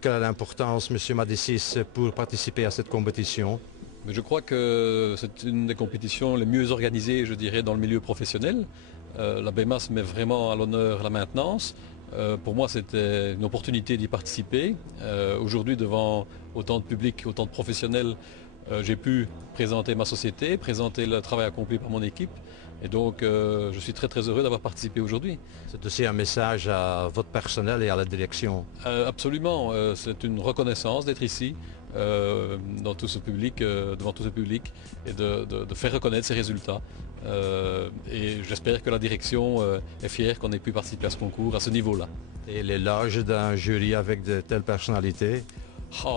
quelle est l'importance, Monsieur Madissis, pour participer à cette compétition? Mais je crois que c'est une des compétitions les mieux organisées, je dirais, dans le milieu professionnel. La BMAS met vraiment à l'honneur la maintenance. Pour moi, c'était une opportunité d'y participer. Aujourd'hui, devant autant de public, autant de professionnels, j'ai pu présenter ma société, présenter le travail accompli par mon équipe. Et donc, je suis très très heureux d'avoir participé aujourd'hui. C'est aussi un message à votre personnel et à la direction. Absolument, c'est une reconnaissance d'être ici dans tout ce public, devant tout ce public et de faire reconnaître ces résultats. Et j'espère que la direction est fière qu'on ait pu participer à ce concours à ce niveau-là. Et l'éloge d'un jury avec de telles personnalités?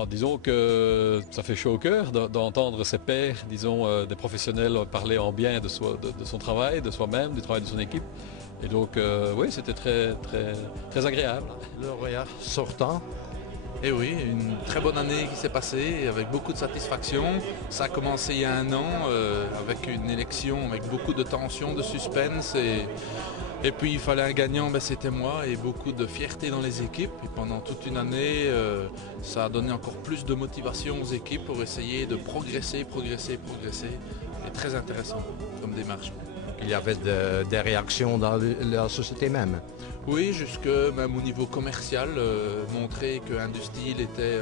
Disons que ça fait chaud au cœur d'entendre ses pairs, disons, des professionnels parler en bien de son travail, de soi-même, du travail de son équipe. Et donc, oui, c'était très, très, très agréable. Lauréat sortant. Et oui, une très bonne année qui s'est passée avec beaucoup de satisfaction. Ça a commencé il y a un an avec une élection avec beaucoup de tension, de suspense et puis il fallait un gagnant, c'était moi et beaucoup de fierté dans les équipes. Et pendant toute une année, ça a donné encore plus de motivation aux équipes pour essayer de progresser. Et très intéressant comme démarche. Il y avait des réactions dans la société même. Oui, jusque même au niveau commercial, montrer que Industeel était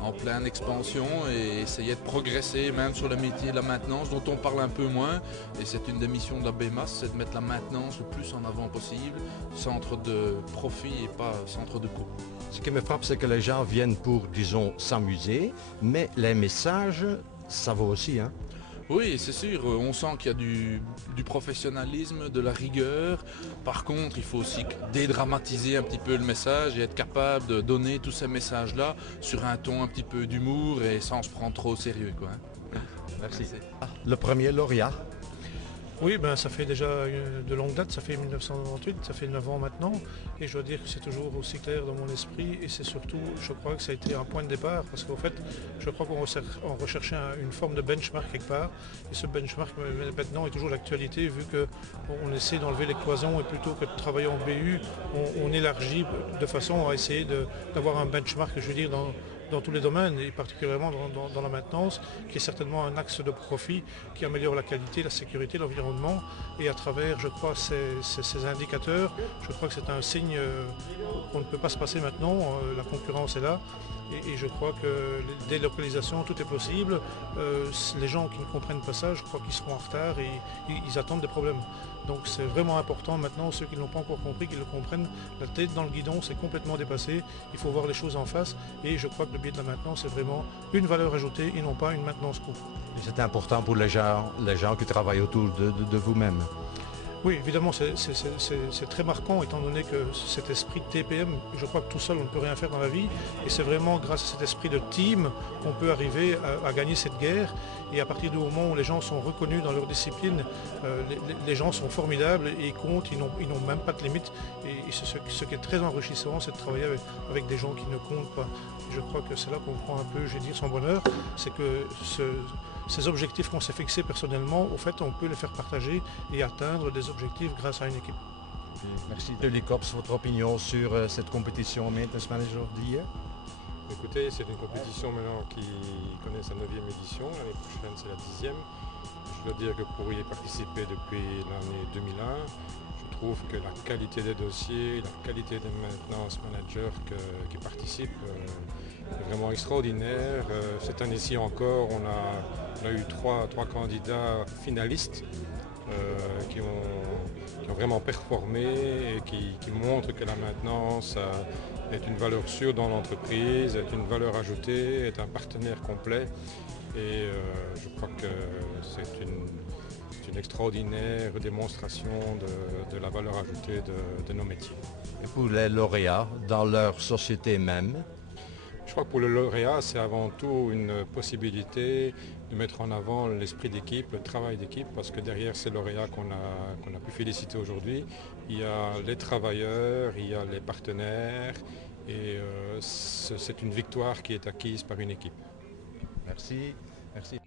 en pleine expansion et essayait de progresser même sur le métier de la maintenance dont on parle un peu moins. Et c'est une des missions de la BMAS, c'est de mettre la maintenance le plus en avant possible, centre de profit et pas centre de coût. Ce qui me frappe, c'est que les gens viennent pour, disons, s'amuser, mais les messages, ça vaut aussi, hein? Oui, c'est sûr, on sent qu'il y a du professionnalisme, de la rigueur. Par contre, il faut aussi dédramatiser un petit peu le message et être capable de donner tous ces messages-là sur un ton un petit peu d'humour et sans se prendre trop au sérieux, quoi. Merci. Le premier lauréat. Oui, ça fait déjà de longue date, ça fait 1998, ça fait 9 ans maintenant, et je dois dire que c'est toujours aussi clair dans mon esprit, et c'est surtout, je crois que ça a été un point de départ, parce qu'en fait, je crois qu'on recherchait une forme de benchmark quelque part, et ce benchmark maintenant est toujours l'actualité, vu qu'on essaie d'enlever les cloisons, et plutôt que de travailler en BU, on élargit de façon à essayer d'avoir un benchmark, je veux dire, dans tous les domaines et particulièrement dans la maintenance, qui est certainement un axe de profit qui améliore la qualité, la sécurité, l'environnement. Et à travers, je crois, ces indicateurs, je crois que c'est un signe qu'on ne peut pas se passer maintenant. La concurrence est là. Et je crois que les délocalisations, tout est possible. Les gens qui ne comprennent pas ça, je crois qu'ils seront en retard et ils attendent des problèmes. Donc c'est vraiment important maintenant, ceux qui ne l'ont pas encore compris, qu'ils le comprennent. La tête dans le guidon, c'est complètement dépassé. Il faut voir les choses en face. Et je crois que le biais de la maintenance, c'est vraiment une valeur ajoutée et non pas une maintenance coût. C'est important pour les gens qui travaillent autour de vous-même. Oui, évidemment, c'est très marquant étant donné que cet esprit de TPM, je crois que tout seul on ne peut rien faire dans la vie et c'est vraiment grâce à cet esprit de team qu'on peut arriver à gagner cette guerre et à partir du moment où les gens sont reconnus dans leur discipline, les gens sont formidables et ils comptent, ils n'ont même pas de limite et ce qui est très enrichissant, c'est de travailler avec des gens qui ne comptent pas. Et je crois que c'est là qu'on prend un peu, je vais dire, son bonheur, c'est que ces objectifs qu'on s'est fixés personnellement, au fait, on peut les faire partager et atteindre des objectifs grâce à une équipe. Merci de l'ICOPS, votre opinion sur cette compétition Maintenance Manager d'hier? Écoutez, c'est une compétition maintenant qui connaît sa 9e édition, l'année prochaine c'est la 10e. Je dois dire que pour y participer depuis l'année 2001, je trouve que la qualité des dossiers, la qualité des maintenance managers qui participent est vraiment extraordinaire. Cette année-ci encore, on a eu trois candidats finalistes qui ont vraiment performé et qui montrent que la maintenance est une valeur sûre dans l'entreprise, est une valeur ajoutée, est un partenaire complet. Et je crois que c'est une extraordinaire démonstration de la valeur ajoutée de nos métiers. Et pour les lauréats, dans leur société même? Je crois que pour le lauréat, c'est avant tout une possibilité de mettre en avant l'esprit d'équipe, le travail d'équipe, parce que derrière ces lauréats qu'on a pu féliciter aujourd'hui, il y a les travailleurs, il y a les partenaires, et c'est une victoire qui est acquise par une équipe. Merci. Merci.